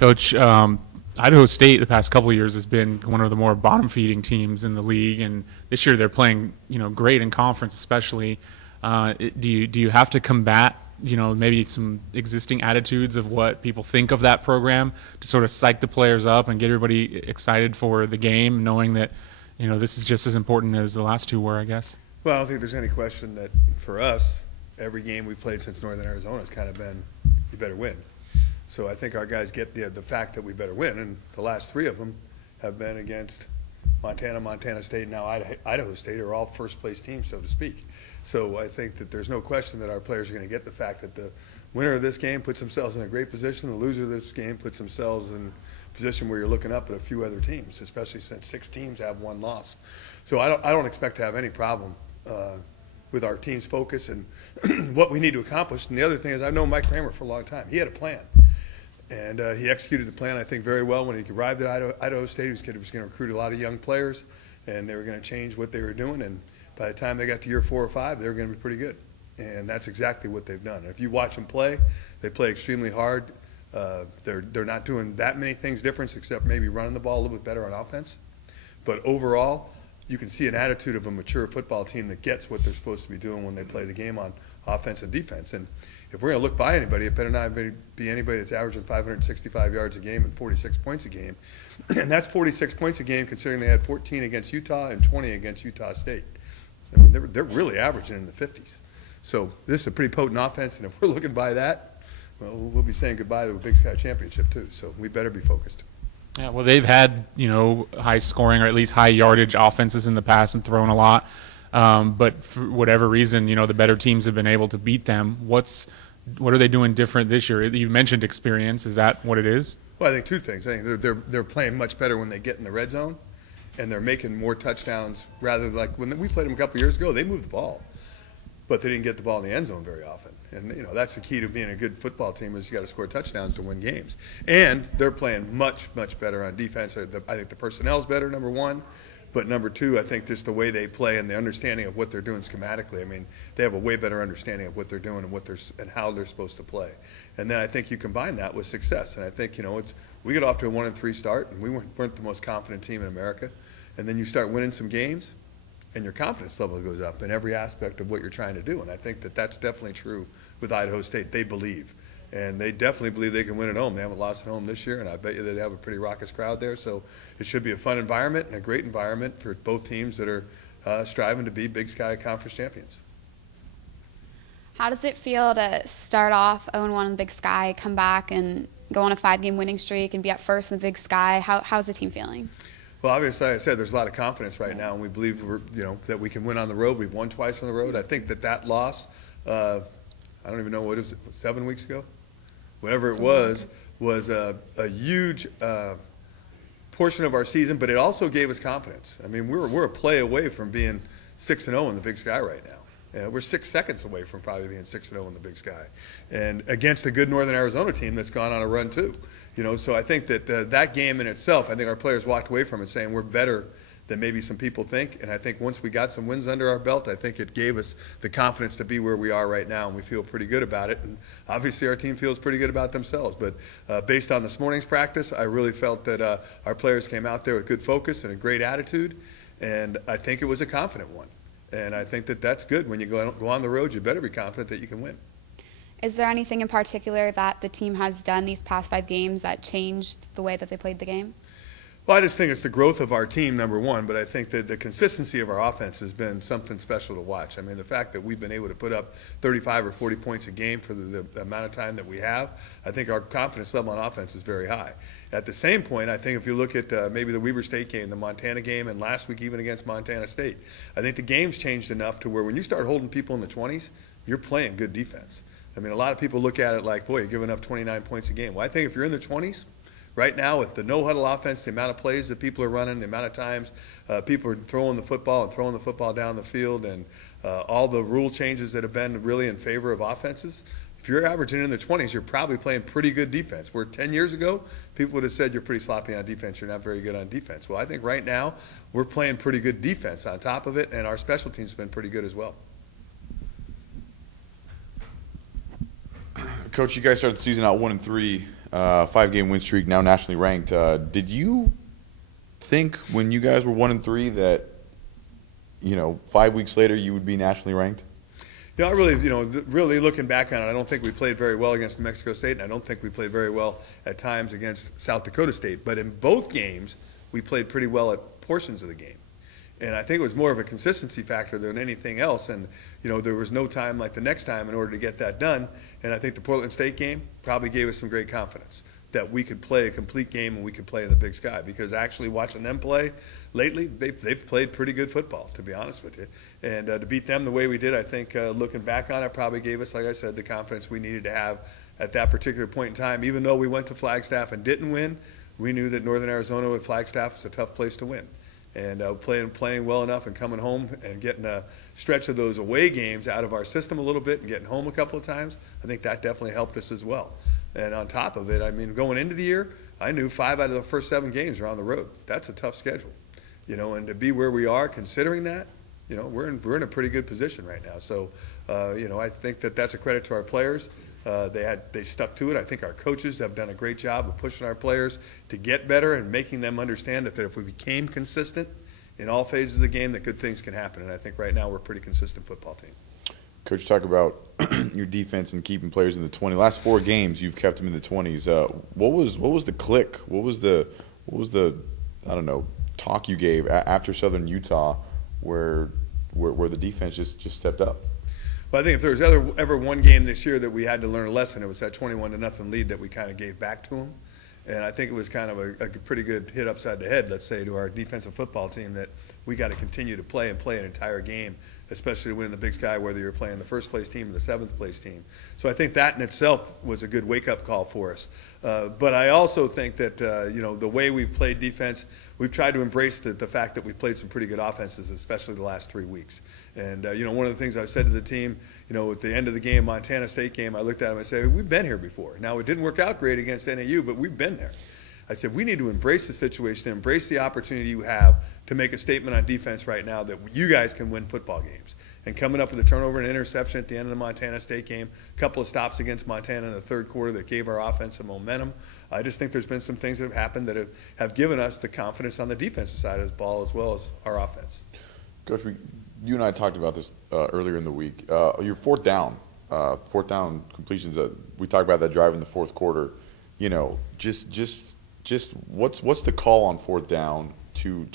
Coach, Idaho State the past couple of years has been one of the more bottom-feeding teams in the league, and this year they're playing, great in conference, especially. Do you have to combat, maybe some existing attitudes of what people think of that program to sort of psych the players up and get everybody excited for the game, knowing that, this is just as important as the last two were, I guess? Well, I don't think there's any question that for us, every game we've played since Northern Arizona has kind of been, you better win. So I think our guys get the fact that we better win, and the last three of them have been against Montana, Montana State, and now Idaho State are all first-place teams, so to speak. So I think that there's no question that our players are going to get the fact that the winner of this game puts themselves in a great position, the loser of this game puts themselves in a position where you're looking up at a few other teams, especially since 6 teams have one loss. So I don't expect to have any problem with our team's focus and what we need to accomplish. And the other thing is I've known Mike Kramer for a long time. He had a plan. And he executed the plan, I think, very well when he arrived at Idaho State. He was going to recruit a lot of young players, and they were going to change what they were doing. And by the time they got to year 4 or 5, they were going to be pretty good. And that's exactly what they've done. And if you watch them play, they play extremely hard. They're not doing that many things different except maybe running the ball a little bit better on offense. But overall, you can see an attitude of a mature football team that gets what they're supposed to be doing when they play the game on offense and defense. And if we're going to look by anybody, it better not be anybody that's averaging 565 yards a game and 46 points a game. And that's 46 points a game considering they had 14 against Utah and 20 against Utah State. I mean, they're really averaging in the 50s. So this is a pretty potent offense, and if we're looking by that, well, we'll be saying goodbye to a Big Sky championship too. So we better be focused. Yeah, well, they've had, high scoring or at least high yardage offenses in the past and thrown a lot. But for whatever reason, the better teams have been able to beat them. What are they doing different this year? You mentioned experience. Is that what it is? Well, I think two things. I think they're playing much better when they get in the red zone, and they're making more touchdowns rather like when we played them a couple of years ago. They moved the ball, but they didn't get the ball in the end zone very often. And that's the key to being a good football team is you got to score touchdowns to win games. And they're playing much better on defense. I think the personnel's better, number one. But number two, I think just the way they play and the understanding of what they're doing schematically. I mean, they have a way better understanding of what they're doing and how they're supposed to play. And then I think you combine that with success. And I think we get off to a 1-3 start, and we weren't the most confident team in America. And then you start winning some games, and your confidence level goes up in every aspect of what you're trying to do. And I think that that's definitely true with Idaho State. They believe. And they definitely believe they can win at home. They haven't lost at home this year, and I bet you they have a pretty raucous crowd there. So it should be a fun environment and a great environment for both teams that are striving to be Big Sky Conference champions. How does it feel to start off 0-1 in the Big Sky, come back and go on a 5-game winning streak and be at first in the Big Sky? How's the team feeling? Well, obviously, like I said, there's a lot of confidence right now, and we believe that we can win on the road. We've won twice on the road. I think that loss, I don't even know what it was, 7 weeks ago? Whatever it was a huge portion of our season, but it also gave us confidence. I mean, we're a play away from being 6-0 in the Big Sky right now. We're 6 seconds away from probably being 6-0 in the Big Sky, and against a good Northern Arizona team that's gone on a run too. So I think that that game in itself, I think our players walked away from it saying we're better than maybe some people think. And I think once we got some wins under our belt, I think it gave us the confidence to be where we are right now, and we feel pretty good about it. And obviously our team feels pretty good about themselves. But based on this morning's practice, I really felt that our players came out there with good focus and a great attitude, and I think it was a confident one. And I think that that's good. When you go on the road, you better be confident that you can win. Is there anything in particular that the team has done these past 5 games that changed the way that they played the game? Well, I just think it's the growth of our team, number one, but I think that the consistency of our offense has been something special to watch. I mean, the fact that we've been able to put up 35 or 40 points a game for the amount of time that we have, I think our confidence level on offense is very high. At the same point, I think if you look at maybe the Weber State game, the Montana game, and last week even against Montana State, I think the game's changed enough to where when you start holding people in the 20s, you're playing good defense. I mean, a lot of people look at it like, boy, you're giving up 29 points a game. Well, I think if you're in the 20s, right now, with the no-huddle offense, the amount of plays that people are running, the amount of times people are throwing the football down the field, and all the rule changes that have been really in favor of offenses, if you're averaging in the 20s, you're probably playing pretty good defense. Where 10 years ago, people would have said you're pretty sloppy on defense, you're not very good on defense. Well, I think right now we're playing pretty good defense on top of it, and our special teams have been pretty good as well. Coach, you guys started the season out 1-3. 5-game win streak, now nationally ranked. Did you think when you guys were 1-3 that 5 weeks later you would be nationally ranked? I really, really looking back on it, I don't think we played very well against New Mexico State, and I don't think we played very well at times against South Dakota State. But in both games, we played pretty well at portions of the game. And I think it was more of a consistency factor than anything else. And, there was no time like the next time in order to get that done. And I think the Portland State game probably gave us some great confidence that we could play a complete game and we could play in the Big Sky. Because actually watching them play lately, they've played pretty good football, to be honest with you. And to beat them the way we did, I think looking back on it probably gave us, like I said, the confidence we needed to have at that particular point in time. Even though we went to Flagstaff and didn't win, we knew that Northern Arizona with Flagstaff was a tough place to win. And playing well enough and coming home and getting a stretch of those away games out of our system a little bit and getting home a couple of times, I think that definitely helped us as well. And on top of it, going into the year, I knew 5 out of the first 7 games were on the road. That's a tough schedule, and to be where we are, considering that, we're in a pretty good position right now. So, I think that that's a credit to our players. They stuck to it. I think our coaches have done a great job of pushing our players to get better and making them understand that if we became consistent in all phases of the game, that good things can happen. And I think right now we're a pretty consistent football team. Coach, talk about your defense and keeping players in the 20s. Last 4 games, you've kept them in the 20s. What was the click? What was the I don't know, talk you gave after Southern Utah, where the defense just stepped up? Well, I think if there was ever one game this year that we had to learn a lesson, it was that 21-0 lead that we kind of gave back to them. And I think it was kind of a pretty good hit upside the head, let's say, to our defensive football team that we got to continue to play an entire game, especially to win in the Big Sky, whether you're playing the first-place team or the seventh-place team. So I think that in itself was a good wake-up call for us. But I also think that, the way we've played defense, we've tried to embrace the fact that we've played some pretty good offenses, especially the last 3 weeks. And, one of the things I've said to the team, at the end of the game, Montana State game, I looked at them and I said, we've been here before. Now, it didn't work out great against NAU, but we've been there. I said, we need to embrace the situation, embrace the opportunity you have to make a statement on defense right now that you guys can win football games. And coming up with a turnover and interception at the end of the Montana State game, a couple of stops against Montana in the third quarter that gave our offense some momentum. I just think there's been some things that have happened that have given us the confidence on the defensive side of the ball as well as our offense. Coach, you and I talked about this earlier in the week. Your fourth down completions, we talked about that drive in the fourth quarter. Just what's the call on fourth down to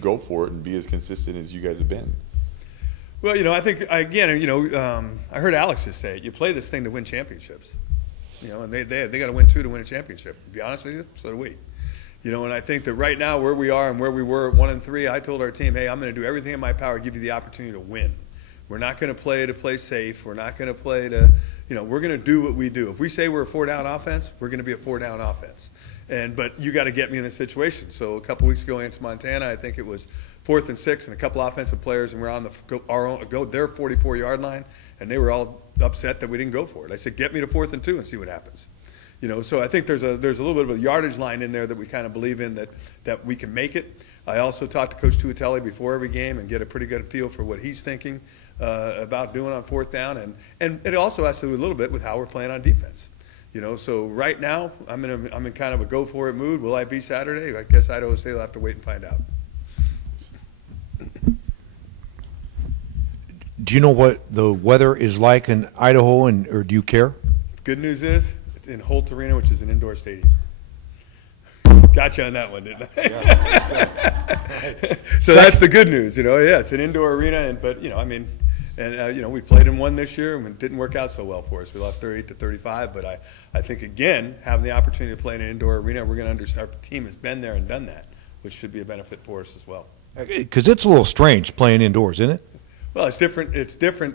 go for it and be as consistent as you guys have been? Well, I think I heard Alex just say it. You play this thing to win championships, and they got to win 2 to win a championship. To be honest with you, so do we. And I think that right now where we are and where we were at 1-3, I told our team, hey, I'm going to do everything in my power to give you the opportunity to win. We're not going to play safe. We're not going to play to, we're going to do what we do. If we say we're a 4-down offense, we're going to be a 4-down offense. But you got to get me in this situation. So a couple weeks ago against Montana, I think it was 4th and 6, and a couple offensive players, and we're on their 44-yard line, and they were all upset that we didn't go for it. I said, get me to 4th and 2 and see what happens. So I think there's a little bit of a yardage line in there that we kind of believe in that we can make it. I also talked to Coach Tuatelli before every game and get a pretty good feel for what he's thinking about doing on fourth down, and it also has to do a little bit with how we're playing on defense. So right now I'm in kind of a go for it mood. Will I be Saturday? I guess Idaho State will have to wait and find out. Do you know what the weather is like in Idaho, or do you care? Good news is it's in Holt Arena, which is an indoor stadium. Got you on that one, didn't I? Yeah. So that's the good news, Yeah, it's an indoor arena, but we played in one this year, and it didn't work out so well for us. We lost 38-35, but I think again having the opportunity to play in an indoor arena, we're going to understand. Our team has been there and done that, which should be a benefit for us as well. Because it's a little strange playing indoors, isn't it? Well, it's different. It's different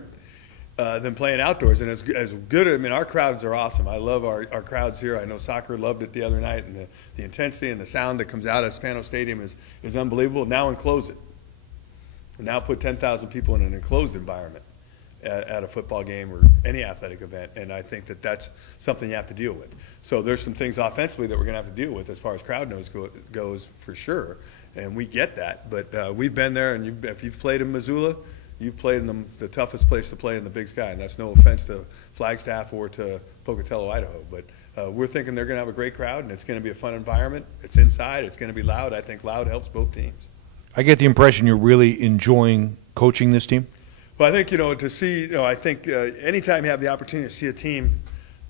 than playing outdoors, and as good. Our crowds are awesome. I love our crowds here. I know soccer loved it the other night, and the intensity and the sound that comes out of Spano Stadium is unbelievable. Now enclose it, and now put 10,000 people in an enclosed environment at a football game or any athletic event, and I think that's something you have to deal with. So there's some things offensively that we're going to have to deal with as far as crowd noise goes for sure, and we get that. But we've been there, and if you've played in Missoula, you've played in the toughest place to play in the Big Sky, and that's no offense to Flagstaff or to Pocatello, Idaho. But we're thinking they're going to have a great crowd, and it's going to be a fun environment. It's inside. It's going to be loud. I think loud helps both teams. I get the impression you're really enjoying coaching this team. Well, I think, to see, I think anytime you have the opportunity to see a team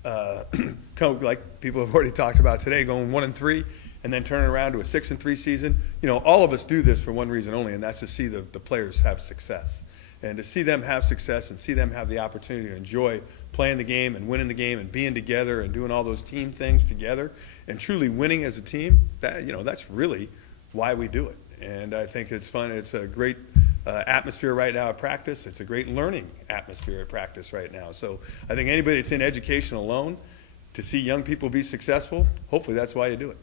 come, like people have already talked about today, going 1-3 and then turning around to a 6-3 season, all of us do this for one reason only, and that's to see the players have success. And to see them have success and see them have the opportunity to enjoy playing the game and winning the game and being together and doing all those team things together and truly winning as a team, that's really why we do it. And I think it's fun. It's a great atmosphere right now at practice. It's a great learning atmosphere at practice right now. So I think anybody that's in education alone, to see young people be successful, hopefully that's why you do it.